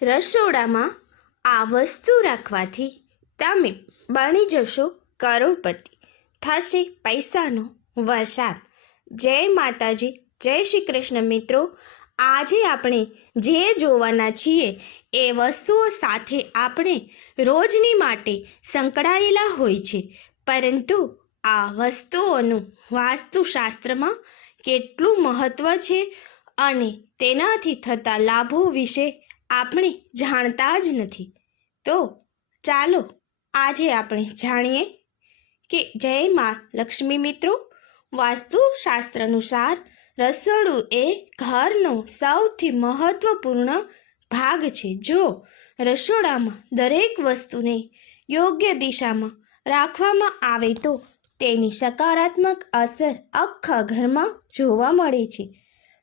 રસોડામાં આ વસ્તુ રાખવાથી તમે બની જશો કરોડપતિ, થશે પૈસાનો વરસાદ। જય માતાજી, જય શ્રી કૃષ્ણ। મિત્રો, આજે આપણે જે જોવાના છીએ એ વસ્તુઓ સાથે આપણે રોજની માટે સંકળાયેલા હોય છે, પરંતુ આ વસ્તુઓનું વાસ્તુશાસ્ત્રમાં કેટલું મહત્ત્વ છે અને તેનાથી થતા લાભો વિશે આપણે જાણતા જ નથી। તો ચાલો આજે આપણે જાણીએ કે જય મા લક્ષ્મી। મિત્રો, વાસ્તુશાસ્ત્ર અનુસાર રસોડું એ ઘરનો સૌથી મહત્વપૂર્ણ ભાગ છે। જો રસોડામાં દરેક વસ્તુને યોગ્ય દિશામાં રાખવામાં આવે તો તેની સકારાત્મક અસર આખા ઘરમાં જોવા મળે છે।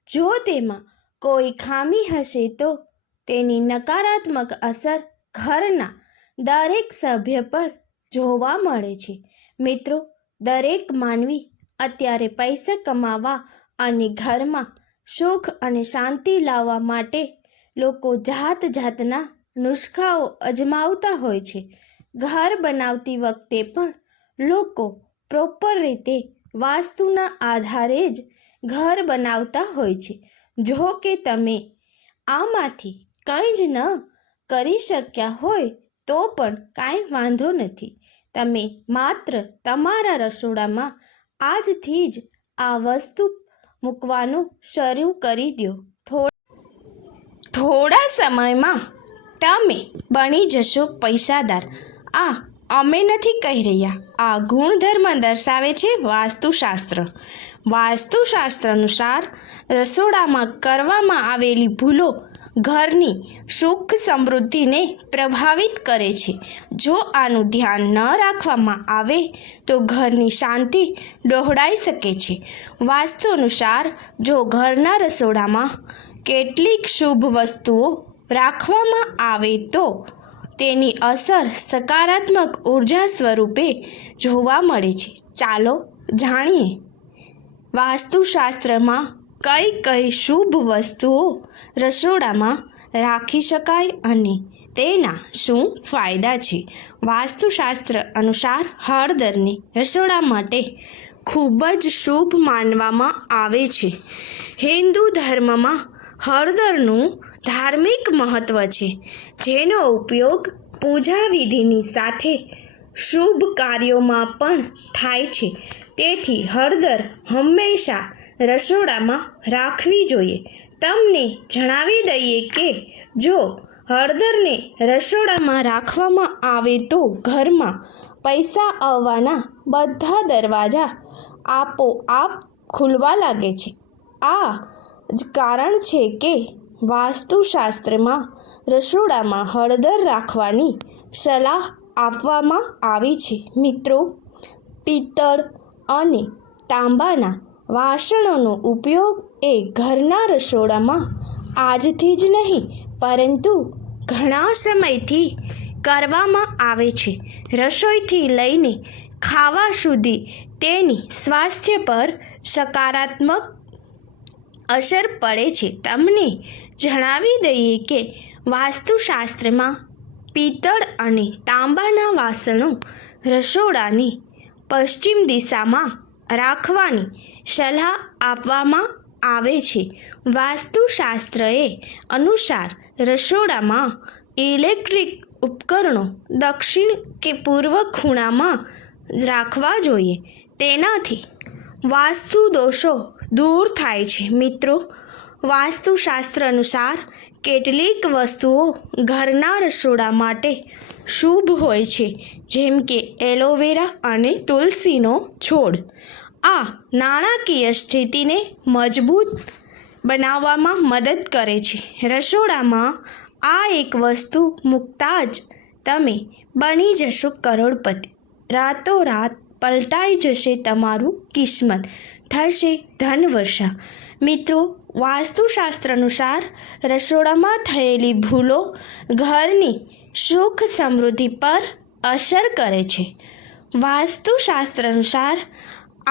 જો તેમાં કોઈ ખામી હશે તો તેની નકારાત્મક અસર ઘરના દરેક સભ્ય પર જોવા મળે છે। મિત્રો, દરેક માનવી અત્યારે પૈસા કમાવા અને ઘરમાં સુખ અને શાંતિ લાવવા માટે લોકો જાત જાતના નુસ્ખાઓ અજમાવતા હોય છે। ઘર બનાવતી વખતે પણ લોકો પ્રોપર રીતે વાસ્તુના આધારે જ ઘર બનાવતા હોય છે। જો કે તમે આમાંથી કંઈ જ ન કરી શક્યા હોય તો પણ કાંઈ વાંધો નથી। તમે માત્ર તમારા રસોડામાં આજથી જ આ વસ્તુ મૂકવાનું શરૂ કરી દો। થોડા સમયમાં તમે બની જશો પૈસાદાર। આ અમે નથી કહી રહ્યા, આ ગુણધર્મ દર્શાવે છે વાસ્તુશાસ્ત્ર। વાસ્તુશાસ્ત્ર અનુસાર રસોડામાં કરવામાં આવેલી ભૂલો ઘરની સુખ સમૃદ્ધિને પ્રભાવિત કરે છે। જો આનું ધ્યાન ન રાખવામાં આવે તો ઘરની શાંતિ ડહોળાઈ શકે છે। વાસ્તુ અનુસાર જો ઘરના રસોડામાં કેટલીક શુભ વસ્તુઓ રાખવામાં આવે તો તેની અસર સકારાત્મક ઉર્જા સ્વરૂપે જોવા મળે છે। ચાલો જાણીએ વાસ્તુશાસ્ત્રમાં કઈ કઈ શુભ વસ્તુઓ રસોડામાં રાખી શકાય અને તેના શું ફાયદા છે। વાસ્તુશાસ્ત્ર અનુસાર હળદરને રસોડા માટે ખૂબ જ શુભ માનવામાં આવે છે। હિન્દુ ધર્મમાં હળદરનું ધાર્મિક મહત્ત્વ છે, જેનો ઉપયોગ પૂજા વિધિની સાથે શુભ કાર્યોમાં પણ થાય છે। તેથી હળદર હંમેશા રસોડામાં રાખવી જોઈએ। તમને જણાવી દઈએ કે જો હળદરને રસોડામાં રાખવામાં આવે તો ઘરમાં પૈસા આવવાના બધા દરવાજા આપોઆપ ખુલવા લાગે છે। આ જ કારણ છે કે વાસ્તુશાસ્ત્રમાં રસોડામાં હળદર રાખવાની સલાહ આપવામાં આવી છે। મિત્રો, પિત્તળ અને તાંબાના વાસણોનો ઉપયોગ એ ઘરના રસોડામાં આજથી જ નહીં પરંતુ ઘણા સમયથી કરવામાં આવે છે। રસોઈથી લઈને ખાવા સુધી તેની સ્વાસ્થ્ય પર સકારાત્મક અસર પડે છે। તમને જણાવી દઈએ કે વાસ્તુશાસ્ત્રમાં પિત્તળ અને તાંબાના વાસણો રસોડાની પશ્ચિમ દિશામાં રાખવાની સલાહ આપવામાં આવે છે। વાસ્તુશાસ્ત્રએ અનુસાર રસોડામાં ઇલેક્ટ્રિક ઉપકરણો દક્ષિણ કે પૂર્વ ખૂણામાં રાખવા જોઈએ। તેનાથી વાસ્તુ દોષો દૂર થાય છે। મિત્રો, વાસ્તુશાસ્ત્ર અનુસાર કેટલીક વસ્તુઓ ઘરના રસોડા માટે શુભ હોય છે, જેમ કે એલોવેરા અને તુલસીનો છોડ। આ નાણાકીય સ્થિતિને મજબૂત બનાવવામાં મદદ કરે છે। રસોડામાં આ એક વસ્તુ મૂકતા જ તમે બની જશો કરોડપતિ। રાતોરાત પલટાઈ જશે તમારું કિસ્મત, થશે ધનવર્ષા। મિત્રો, વાસ્તુશાસ્ત્ર અનુસાર રસોડામાં થયેલી ભૂલો ઘરની સુખ સમૃદ્ધિ પર અસર કરે છે। વાસ્તુશાસ્ત્ર અનુસાર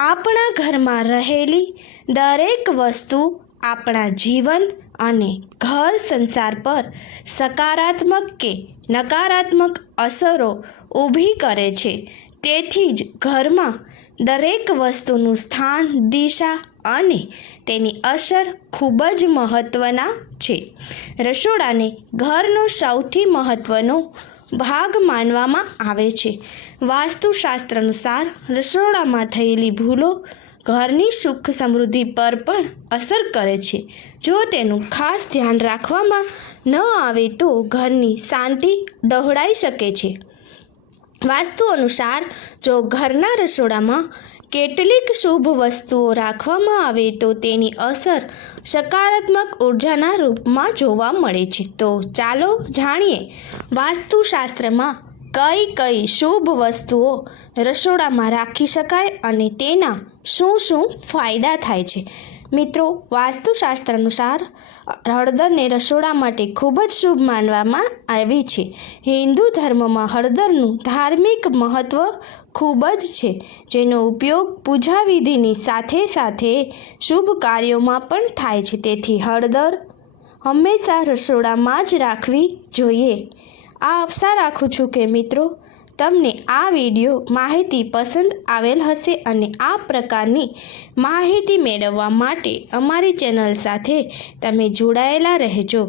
આપણા ઘરમાં રહેલી દરેક વસ્તુ આપણા જીવન અને ઘર સંસાર પર સકારાત્મક કે નકારાત્મક અસરો ઊભી કરે છે. તેથી જ ઘરમાં દરેક વસ્તુનું સ્થાન, દિશા અને તેની અસર ખૂબ જ મહત્ત્વના છે. રસોડાને ઘરનો સૌથી મહત્ત્વનો ભાગ માનવામાં આવે છે. વાસ્તુશાસ્ત્ર અનુસાર રસોડામાં થયેલી ભૂલો ઘરની સુખ સમૃદ્ધિ પર પણ અસર કરે છે. જો તેનું ખાસ ધ્યાન રાખવામાં ન આવે તો ઘરની શાંતિ ડહોળાઈ શકે છે. વાસ્તુ અનુસાર જો ઘરના રસોડામાં કેટલીક શુભ વસ્તુઓ રાખવામાં આવે તો તેની અસર સકારાત્મક ઉર્જાના રૂપમાં જોવા મળે છે. તો ચાલો જાણીએ વાસ્તુશાસ્ત્રમાં કઈ કઈ શુભ વસ્તુઓ રસોડામાં રાખી શકાય અને તેના શું ફાયદા થાય છે. મિત્રો, વાસ્તુશાસ્ત્ર અનુસાર હળદરને રસોડા માટે ખૂબ જ શુભ માનવામાં આવી છે. હિન્દુ ધર્મમાં હળદરનું ધાર્મિક મહત્ત્વ ખૂબ જ છે, જેનો ઉપયોગ પૂજા વિધિની સાથે સાથે શુભ કાર્યોમાં પણ થાય છે. તેથી હળદર હંમેશા રસોડામાં જ રાખવી જોઈએ. આશા રાખું છું કે મિત્રો તમને આ વિડીયો માહિતી પસંદ આવેલ હશે અને આ પ્રકારની માહિતી મેળવવા માટે અમારી ચેનલ સાથે તમે જોડાયેલા રહેજો.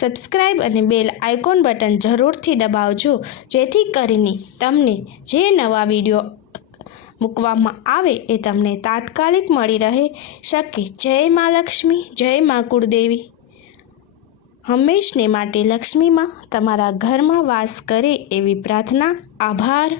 સબસ્ક્રાઈબ અને બેલ આઇકોન બટન જરૂરથી દબાવજો, જેથી કરીને તમને જે નવા વિડીયો મૂકવામાં આવે એ તમને તાત્કાલિક મળી રહે શકે. જય મા લક્ષ્મી, જય મા કુળદેવી. હંમેશને માટે લક્ષ્મીમાં તમારા ઘરમાં વાસ કરે એવી પ્રાર્થના. આભાર.